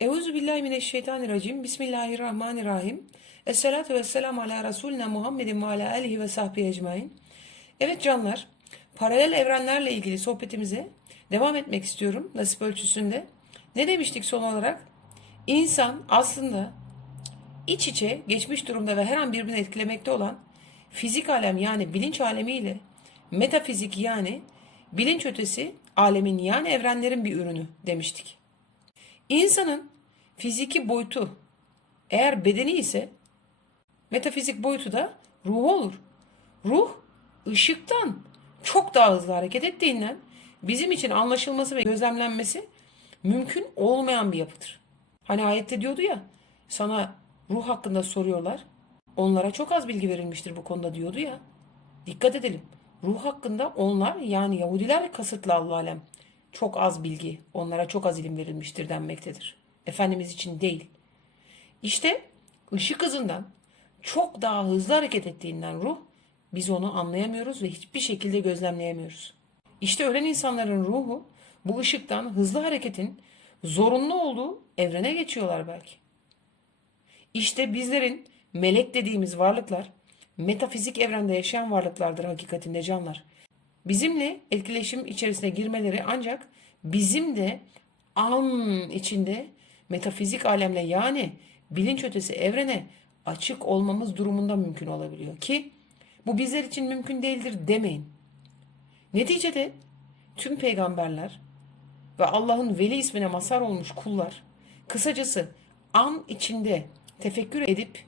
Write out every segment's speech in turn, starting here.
Euzu billahi mineşşeytanirracim. Bismillahirrahmanirrahim. Esselatu vesselamu ala Resulina Muhammedin ve ala alihi ve sahbihi ecmain. Evet canlar, paralel evrenlerle ilgili sohbetimize devam etmek istiyorum nasip ölçüsünde. Ne demiştik son olarak? İnsan aslında iç içe geçmiş durumda ve her an birbirini etkilemekte olan fizik alem yani bilinç alemiyle metafizik yani bilinç ötesi alemin yani evrenlerin bir ürünü demiştik. İnsanın fiziki boyutu eğer bedeni ise metafizik boyutu da ruhu olur. Ruh ışıktan çok daha hızlı hareket ettiğinden bizim için anlaşılması ve gözlemlenmesi mümkün olmayan bir yapıdır. Hani ayette diyordu ya sana ruh hakkında soruyorlar. Onlara çok az bilgi verilmiştir bu konuda diyordu ya. Dikkat edelim. Ruh hakkında onlar yani Yahudiler kasıtlı Allah alem çok az bilgi, onlara çok az ilim verilmiştir denmektedir. Efendimiz için değil. İşte ışık hızından çok daha hızlı hareket ettiğinden ruh biz onu anlayamıyoruz ve hiçbir şekilde gözlemleyemiyoruz. İşte ölen insanların ruhu bu ışıktan hızlı hareketin zorunlu olduğu evrene geçiyorlar belki. İşte bizlerin melek dediğimiz varlıklar metafizik evrende yaşayan varlıklardır hakikatinde canlar. Bizimle etkileşim içerisine girmeleri ancak bizim de an içinde metafizik alemle yani bilinç ötesi evrene açık olmamız durumunda mümkün olabiliyor ki bu bizler için mümkün değildir demeyin. Neticede tüm peygamberler ve Allah'ın veli ismine mazhar olmuş kullar kısacası an içinde tefekkür edip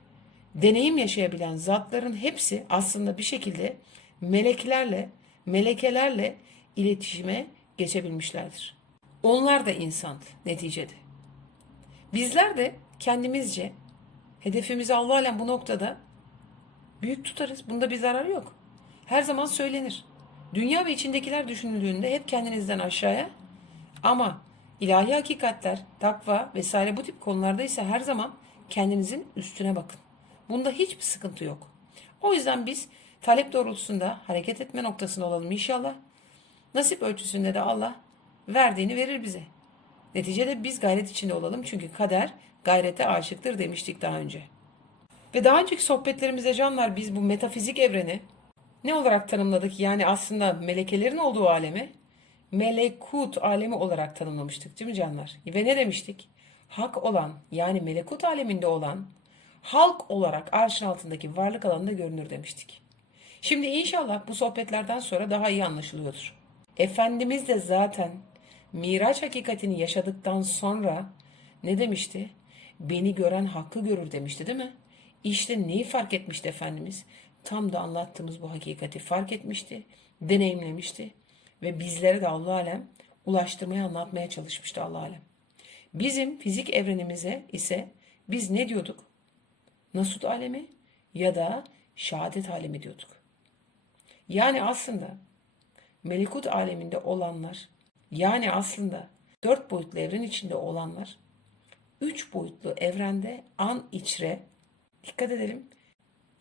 deneyim yaşayabilen zatların hepsi aslında bir şekilde meleklerle, melekelerle iletişime geçebilmişlerdir. Onlar da insandı neticede. Bizler de kendimizce hedefimizi Allah alem bu noktada büyük tutarız. Bunda bir zararı yok. Her zaman söylenir. Dünya ve içindekiler düşünüldüğünde hep kendinizden aşağıya ama ilahi hakikatler, takva vesaire bu tip konularda ise her zaman kendinizin üstüne bakın. Bunda hiçbir sıkıntı yok. O yüzden biz talep doğrultusunda hareket etme noktasında olalım inşallah. Nasip ölçüsünde de Allah verdiğini verir bize. Neticede biz gayret içinde olalım çünkü kader gayrete aşıktır demiştik daha önce. Ve daha önceki sohbetlerimizde canlar biz bu metafizik evreni ne olarak tanımladık? Yani aslında melekelerin olduğu alemi melekut alemi olarak tanımlamıştık değil mi canlar? Ve ne demiştik? Hak olan yani melekut aleminde olan halk olarak arşın altındaki varlık alanında görünür demiştik. Şimdi inşallah bu sohbetlerden sonra daha iyi anlaşılıyordur. Efendimiz de zaten Miraç hakikatini yaşadıktan sonra ne demişti? Beni gören hakkı görür demişti değil mi? İşte neyi fark etmişti Efendimiz? Tam da anlattığımız bu hakikati fark etmişti, deneyimlemişti ve bizlere de Allah alem ulaştırmaya anlatmaya çalışmıştı Allah alem. Bizim fizik evrenimize ise biz ne diyorduk? Nasut alemi ya da şehadet alemi diyorduk. Yani aslında melekut aleminde olanlar yani aslında dört boyutlu evren içinde olanlar üç boyutlu evrende an içre dikkat edelim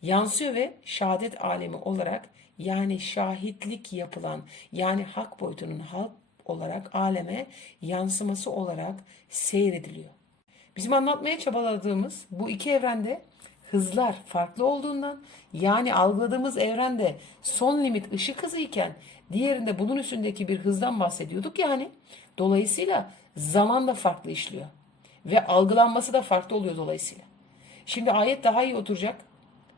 yansıyor ve şehadet alemi olarak yani şahitlik yapılan yani hak boyutunun halk olarak aleme yansıması olarak seyrediliyor. Bizim anlatmaya çabaladığımız bu iki evrende hızlar farklı olduğundan yani algıladığımız evrende son limit ışık hızı iken diğerinde bunun üstündeki bir hızdan bahsediyorduk yani. Dolayısıyla zaman da farklı işliyor. Ve algılanması da farklı oluyor dolayısıyla. Şimdi ayet daha iyi oturacak.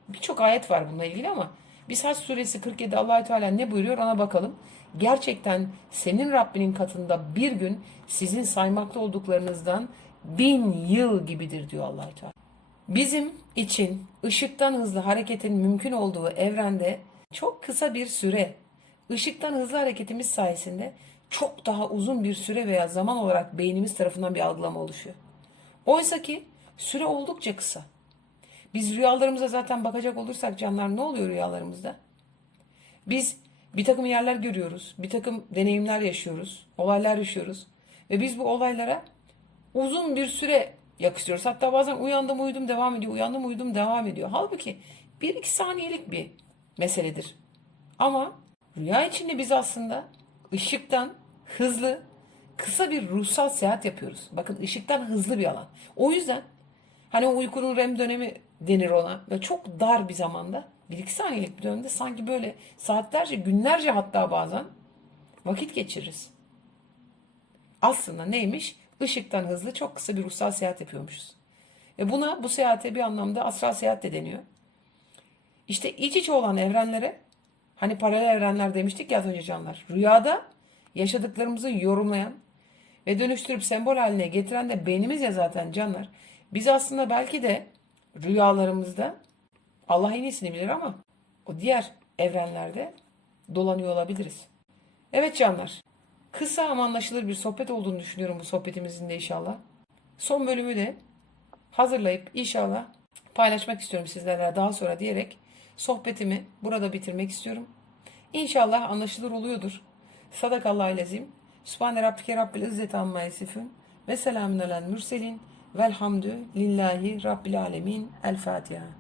Birçok ayet var bununla ilgili ama biz Hac suresi 47 Allahü Teala ne buyuruyor ona bakalım. Gerçekten senin Rabbinin katında bir gün sizin saymakta olduklarınızdan bin yıl gibidir diyor Allahü Teala. Bizim için ışıktan hızlı hareketin mümkün olduğu evrende çok kısa bir süre, ışıktan hızlı hareketimiz sayesinde çok daha uzun bir süre veya zaman olarak beynimiz tarafından bir algılama oluşuyor. Oysa ki süre oldukça kısa. Biz rüyalarımıza zaten bakacak olursak canlar ne oluyor rüyalarımızda? Biz bir takım yerler görüyoruz, bir takım deneyimler yaşıyoruz, olaylar yaşıyoruz. Ve biz bu olaylara uzun bir süre yakıştırıyoruz. Hatta bazen uyandım uyudum devam ediyor, uyandım uyudum devam ediyor. Halbuki bir iki saniyelik bir meseledir Ama rüya içinde biz aslında ışıktan hızlı, kısa bir ruhsal seyahat yapıyoruz. Bakın ışıktan hızlı bir alan. O yüzden hani o uykunun REM dönemi denir ona ve çok dar bir zamanda bir iki saniyelik bir dönemde sanki böyle saatlerce, günlerce hatta bazen vakit geçiririz. Aslında neymiş? Işıktan hızlı çok kısa bir ruhsal seyahat yapıyormuşuz. Ve buna bu seyahate bir anlamda astral seyahat de deniyor. İşte iç içe olan evrenlere hani paralel evrenler demiştik ya az önce canlar. Rüyada yaşadıklarımızı yorumlayan ve dönüştürüp sembol haline getiren de beynimiz ya zaten canlar. Biz aslında belki de rüyalarımızda Allah en iyisini bilir ama o diğer evrenlerde dolanıyor olabiliriz. Evet canlar. Kısa ama anlaşılır bir sohbet olduğunu düşünüyorum bu sohbetimizin de inşallah. Son bölümü de hazırlayıp inşallah paylaşmak istiyorum sizlerle daha sonra diyerek sohbetimi burada bitirmek istiyorum. İnşallah anlaşılır oluyordur. Sadakallahu lezim. Sübhane Rabbike Rabbil İzzet Amma Yasifun. Ve selamün alel mürselin. Velhamdü lillahi Rabbil Alemin. El Fatiha.